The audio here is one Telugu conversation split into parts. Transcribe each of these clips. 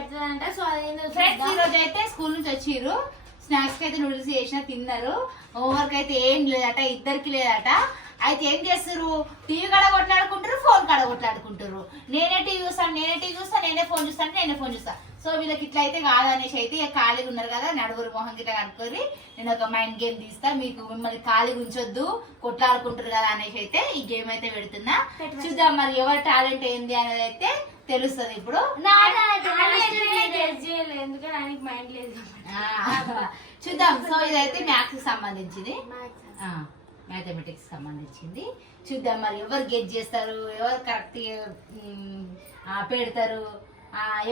పెడతాదంట. సో ఫ్రెండ్స్ ఈ రోజు అయితే స్కూల్ నుంచి వచ్చిర్రు. స్నాక్స్ అయితే నూడిల్స్ చేసిన తిన్నారు. హోంవర్క్ అయితే ఏం లేదట, ఇద్దరికి లేదట. అయితే ఏం చేస్తారు, టీవీ కాడ కొట్లాడుకుంటారు, ఫోన్ కాడ కొట్లాడుకుంటారు. నేనే టీవీ చూస్తాను, నేనే ఫోన్ చూస్తాను. సో వీళ్ళకి ఇట్లా అయితే కాదనేసి అయితే ఖాళీగా ఉన్నారు కదా, నడుగురు మొహం గిట్లా కనుక్కొని నేను ఒక మైండ్ గేమ్ తీస్తా, మీకు మిమ్మల్ని ఖాళీగా ఉంచొద్దు, కొట్లాడుకుంటారు కదా అనేసి అయితే ఈ గేమ్ అయితే పెడుతున్నా. చూద్దాం మరి ఎవరి టాలెంట్ ఏంది అనేది అయితే తెలుస్తుంది ఇప్పుడు. ఎందుకంటే మైండ్ లేదు. చూద్దాం. సో ఇదైతే మ్యాథ్స్ కి సంబంధించింది, మ్యాథమెటిక్స్ సంబంధించింది. చూద్దాం మరి ఎవరు గెట్ చేస్తారు, ఎవరు కరెక్ట్ పెడతారు,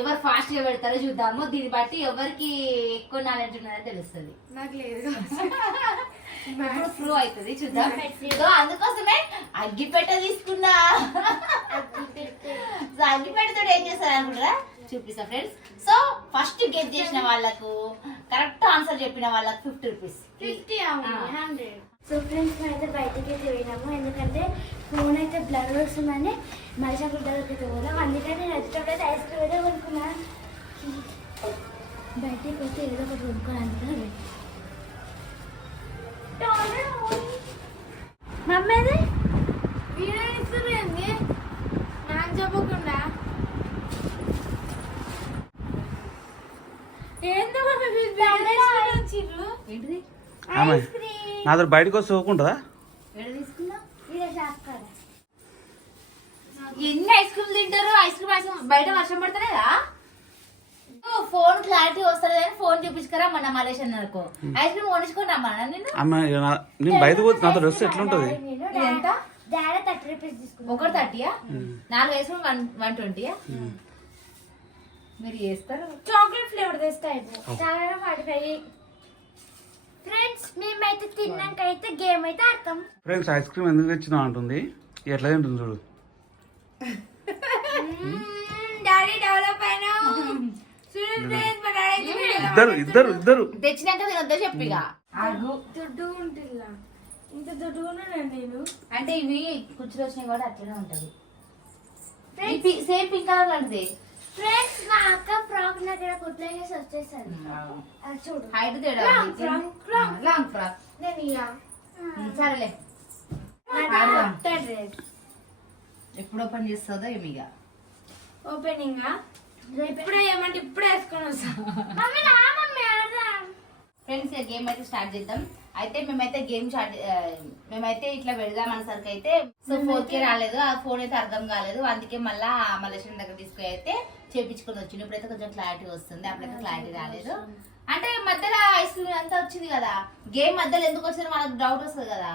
ఎవరు ఫాస్ట్ గా పెడతారో చూద్దాము. దీన్ని బట్టి ఎవరికి ఎక్కువ నాలెడ్జ్ ఉన్నదో తెలుస్తుంది. నాకు లేదు, ఇప్పుడు ప్రూవ్ అవుతుంది. చూద్దాం. అందుకోసమే అగ్గిపెట్ట తీసుకున్నా. అగ్గిపెట్టతో ఏం చేస్తారు అనుకుంటారా, చూపిస్తా ఫ్రెండ్స్. సో ఫస్ట్ గెట్ చేసిన వాళ్ళకు, కరెక్ట్ ఆన్సర్ చెప్పిన వాళ్ళకు 50 రూపీస్. 100. సో ఫ్రెండ్స్ అయితే బయటకి అయితే పోయినాము, ఎందుకంటే ఫోన్ అయితే బ్లర్ వస్తుందని మనిషి దగ్గరికి పోదాం. అందుకని నేను వచ్చేటప్పుడు అయితే ఐస్ క్రీమ్ ఏదో కొనుక్కున్నాను. బయటికి పోతే ఏదో ఒకటి కొనుక్కోవాలి. మమ్మీది వీడియో ఇస్తుంది నాకు చెప్పకుండా. ఏంటిది నాతో బయటకు వస్తే ఊకుంటుందా? ఎన్ని ఐస్ క్రీమ్ తింటారు? ఐస్ క్రీమ్ బయట వర్షం పడతలేదా? ఫోన్ క్లారిటీ వస్తలేదు అని ఫోన్ చూపించుకరా మన మలేషియన్ అనుకో. ఐస్ క్రీమ్ కొనుక్కొని రమ్మన్నా నేను బయటకు పోతే నాతో వస్తే ఎట్లుంటది? ఎంత? 30 రూపీస్ తీసుకున్నా. ఒకటి 30యా? 4 ఐస్ క్రీమ్ 120యా? మీరు చేస్తారు. చాక్లెట్ ఫ్లేవర్ తెస్తాయి. 45. ఫ్రెండ్స్ మేమైతే తిన్నాక అయితే గేమ్ అయితే ఆడతాం. ఫ్రెండ్స్ ఐస్ క్రీమ్ ఎందుకు తెచ్చినా అంటుంది, ఎట్లా తింటుంది చూడు. డాడీ డెవలప్ అయినా ఇద్దరు తెచ్చినాక తినొద్దా చెప్పిగా. దుడ్డు ఉంటుందా, ఇంత దుడ్డు ఉన్నాను నేను. అంటే ఇవి కుర్చీలు వచ్చినాయి కూడా అట్లనే ఉంటది. సేమ్ పింక్ కలర్ లాంటిది. ఫ్రెండ్స్ మా అక్క ఫ్రాక్ నా దగ్గర కుట్లేసి వచ్చేసాను. చూడు హైట్ తేడా, లాంగ్ ఫ్రాక్. సరేలే, ఎప్పుడు ఓపెన్ చేస్తుందో ఏమిగా. ఓపెనింగ్ ఇప్పుడే ఏమంటే ఇప్పుడే వేసుకొని వస్తాం. ఫ్రెండ్స్ గేమ్ అయితే స్టార్ట్ చేద్దాం. అయితే మేమైతే ఇట్లా పెడదాం అనేసరికి అయితే సో 4K రాలేదు, ఆ ఫోన్ అయితే అర్థం కాలేదు. అందుకే మళ్ళా మలేషియన్ దగ్గర తీసుకుని అయితే చేపించుకొని వచ్చింది. ఇప్పుడైతే కొంచెం క్లారిటీ వస్తుంది, అప్పుడైతే క్లారిటీ రాలేదు. అంటే మధ్యలో ఐస్ క్రీమ్ అంతా వచ్చింది కదా, గేమ్ మధ్యలో ఎందుకు వచ్చిందో మనకు డౌట్ వస్తుంది కదా,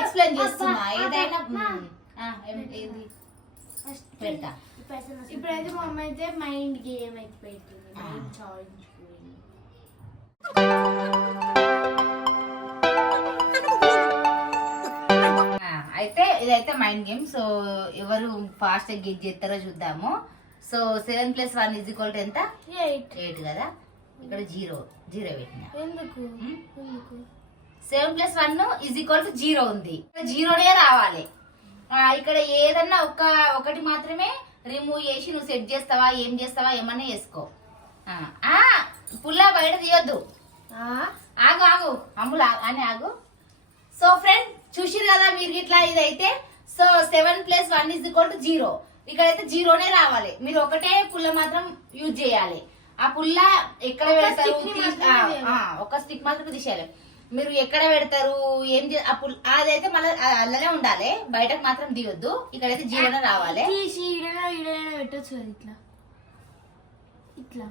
ఎక్స్ప్లెయిన్ చేస్తున్నా. ఏదైనా ఏది పెడతా. ఇప్పుడైతే మా అమ్మ అయితే మైండ్ గేమ్ అయితే పెడుతుంది. అయితే ఇదైతే మైండ్ గేమ్. సో ఎవరు ఫాస్ట్ గెట్ చేస్తారో చూద్దాము. సో 7 + 1 = ఎంత? 8 కదా. ఇక్కడ 0 పెట్టిన. ఎందుకు 7 + 1 = 0 ఉంది. 0నే రావాలి. ఇక్కడ ఏదన్నా ఒకటి మాత్రమే రిమూవ్ చేసి నువ్వు సెట్ చేస్తావా, ఏం చేస్తావా ఏమన్నా చేసుకో. పుల్ల బయట తీయొద్దు. ఆగు అమ్ములు అని ఆగు. సో ఫ్రెండ్ చూసిరు కదా మీరు ఇట్లా. ఇదైతే సో 7 + 1 = 0. ఇక్కడైతే 0నే రావాలి. మీరు ఒకటే పుల్ల మాత్రం యూజ్ చేయాలి. ఆ పుల్ల ఎక్కడ పెడతారు, ఒక స్టిక్ మాత్రం తీసేయాలి. మీరు ఎక్కడ పెడతారు, ఏం అదైతే మళ్ళీ అల్లనే ఉండాలి, బయటకు మాత్రం తీయొద్దు. ఇక్కడైతే 0నే రావాలి. పెట్టచ్చు ఇట్లా ఇట్లా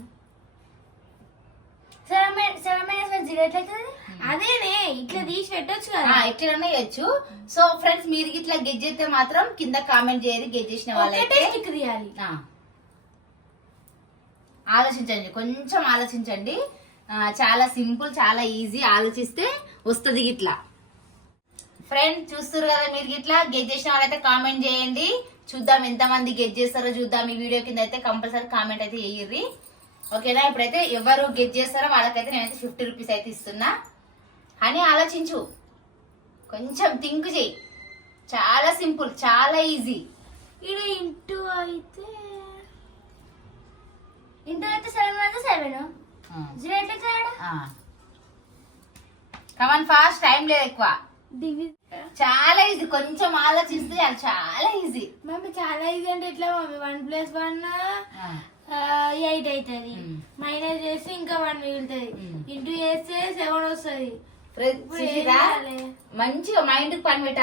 7 - 0 ఎట్లయితుంది? అదేనే ఇట్లా తీసి పెట్టొచ్చు కదా, ఇట్లనే చేయొచ్చు. సో ఫ్రెండ్స్ మీరు ఇట్లా గెట్ చేస్తే మాత్రం కింద కామెంట్ చేయరు. గెట్ చేసిన వాళ్ళైతే తీయాలి. ఆలోచించండి, కొంచెం ఆలోచించండి. చాలా సింపుల్, చాలా ఈజీ. ఆలోచిస్తే వస్తుంది ఇట్లా. ఫ్రెండ్ చూస్తారు కదా మీరు ఇట్లా గెట్ చేసిన వాళ్ళైతే కామెంట్ చేయండి. చూద్దాం ఎంతమంది గెట్ చేస్తారో చూద్దాం. ఈ వీడియో కింద అయితే కంపల్సరీ కామెంట్ అయితే చేయర్రి. ఓకేనా? ఇప్పుడైతే ఎవరు గెట్ చేస్తారో వాళ్ళకైతే నేనైతే 50 రూపీస్ అయితే ఇస్తున్నా. అని ఆలోచించు, కొంచెం థింక్ చేయి. చాలా సింపుల్, చాలా ఈజీ. ఇది ఇంటూ అయితే ఇంటూ అయితే 7 అంటే 7. 0 ఎట్లా చేయడం? కమన్ ఫాస్ట్, టైం లేదు ఎక్కువ. డివిజన్ చాలా ఈజీ, కొంచెం ఆలోచిస్తే అది చాలా ఈజీ. మమ్మీ చాలా ఈజీ అంటే ఎట్లా మమ్మీ? 1 + 1 8 అవుతుంది. మైనస్ చేసి ఇంకా 1 మిగులుతుంది. ఇంటూ చేస్తే 7 వస్తుంది. మంచిగా మైండ్ కి పని పెట్టు.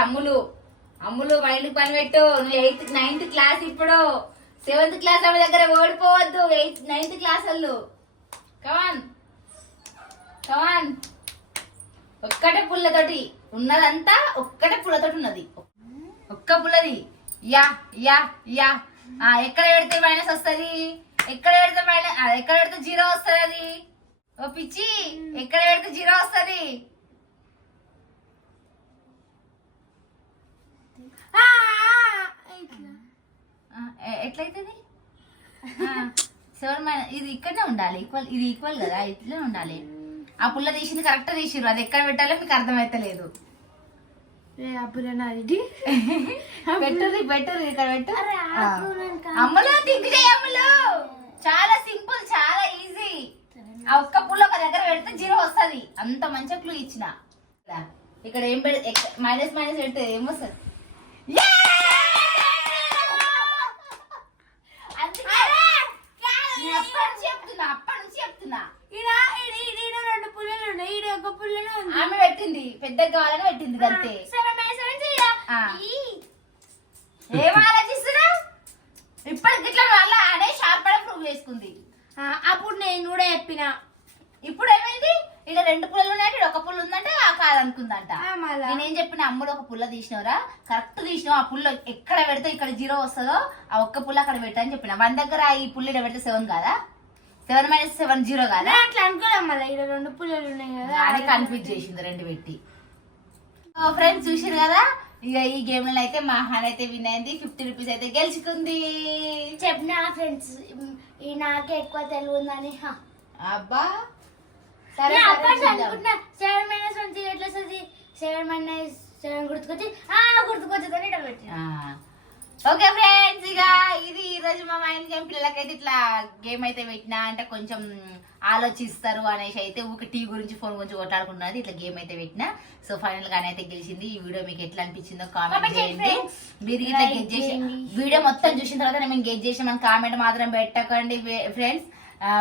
అమ్ములు మైండ్ కి పని పెట్టు. నువ్వు 8th 9th క్లాస్, ఇప్పుడు 7th క్లాస్ ఆమె దగ్గర ఓడిపోవద్దు. 8th 9th క్లాస్ వాళ్ళు. కమాన్ కమాన్. ఒక్కటే పుల్లతోటి ఉన్నదంతా, ఒక్కటే పుల్లతోటి ఉన్నది. ఒక్క పుల్లది. Yeah yeah yeah. ఎక్కడ పెడితే మైనస్ వస్తుంది? ఎక్కడ పెడితే ఎక్కడ పెడితే 0 వస్తుంది? అది ఓ పిచ్చి, ఎక్కడ పెడితే 0 వస్తుంది? ఎట్లయితుంది? 7 ఇది ఇక్కడనే ఉండాలి. ఈక్వల్, ఇది ఈక్వల్ కదా, ఇట్లనే ఉండాలి. ఆ పుల్ల తీసింది కరెక్ట్ తీసిరు. అది ఎక్కడ పెట్టాలో మీకు అర్థమైతలేదు. పెట్టరు ఇక్కడ పెట్టు. అమ్ములు థింక్ చేయి అమ్ములు. చాలా సింపుల్, చాలా ఈజీ. ఆ ఒక్క పుల్ల ఒక దగ్గర పెడితే 0 వస్తుంది. అంత మంచిగా క్లూ ఇచ్చిన. ఇక్కడ ఏం పెడితే మైనస్ పెడితే ఏమొస్తుంది? అప్పటి నుంచి చెప్తున్నా. 2 పుల్లలు ఉన్నాయి, 1 పుల్లనే ఉంది. ఆమె పెట్టింది, పెద్దగా కావాలని పెట్టింది అంతే. ఏం ఆలోచిస్తున్నావు? ఇప్పటికి ఇట్లా మళ్ళా అనే షార్ప్ అని ప్రూవ్ చేసుకుంది. అప్పుడు నేను కూడా చెప్పిన. ఇప్పుడు ఏమైంది? ఇక్కడ 2 పుల్లలు ఉన్నాయి, ఇక్కడ 1 పుల్ల ఉందంటే కాదనుకుందంట. నేనేం చెప్పిన? అమ్ముడు ఒక పుల్ల తీసినవరా, కరెక్ట్ తీసినావు. ఆ పుల్ల ఎక్కడ పెడితే ఇక్కడ 0 వస్తుందో ఆ ఒక్క పుల్ల అక్కడ పెట్టా అని చెప్పిన. 1 దగ్గర ఈ పుల్ల ఇక్కడ పెడితే 7 కాదా? 7 - 7 0 కాదా? అట్లా అనుకోలేం. మళ్ళీ ఇక్కడ 2 పుల్లలు ఉన్నాయి కదా అని కన్ఫ్యూజ్ చేసింది 2 పెట్టి. ఫ్రెండ్స్ చూసారు కదా, ఇక ఈ గేమ్ లో అయితే మా హాన్ అయితే విన్ అయింది. 50 రూపీస్ అయితే గెలుచుకుంది. చెప్పిన ఫ్రెండ్స్, ఈ నాకే ఎక్కువ తెలివి ఉందని. అబ్బా సరే, 7 - 1 ఎట్లా వస్తుంది? 7 - 7 గుర్తుకొచ్చిందని ఇట్లా పెట్టి. ఓకే ఫ్రెండ్స్, ఇక ఇది ఈ రోజు మా మైండ్ గేమ్. పిల్లలకైతే ఇట్లా గేమ్ అయితే పెట్టినా అంటే కొంచెం ఆలోచిస్తారు అనేసి అయితే ఊక టీవీ గురించి, ఫోన్ గురించి కొట్లాడుకుంటున్నది. ఇట్లా గేమ్ అయితే పెట్టినా. సో ఫైనల్ గానే అయితే గెలిచింది. ఈ వీడియో మీకు ఎట్లా అనిపించిందో కామెంట్ చేయండి. మీరు ఇట్లా గెట్ చేసి వీడియో మొత్తం చూసిన తర్వాత మేము గెట్ చేసిన మన కామెంట్ మాత్రం పెట్టకండి ఫ్రెండ్స్.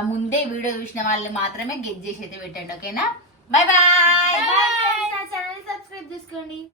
ముందే వీడియో చూసిన వాళ్ళు మాత్రమే గెట్ చేసి అయితే పెట్టండి. ఓకేనా? Bye bye. నా ఛానల్ సబ్స్క్రైబ్ చేసుకోండి.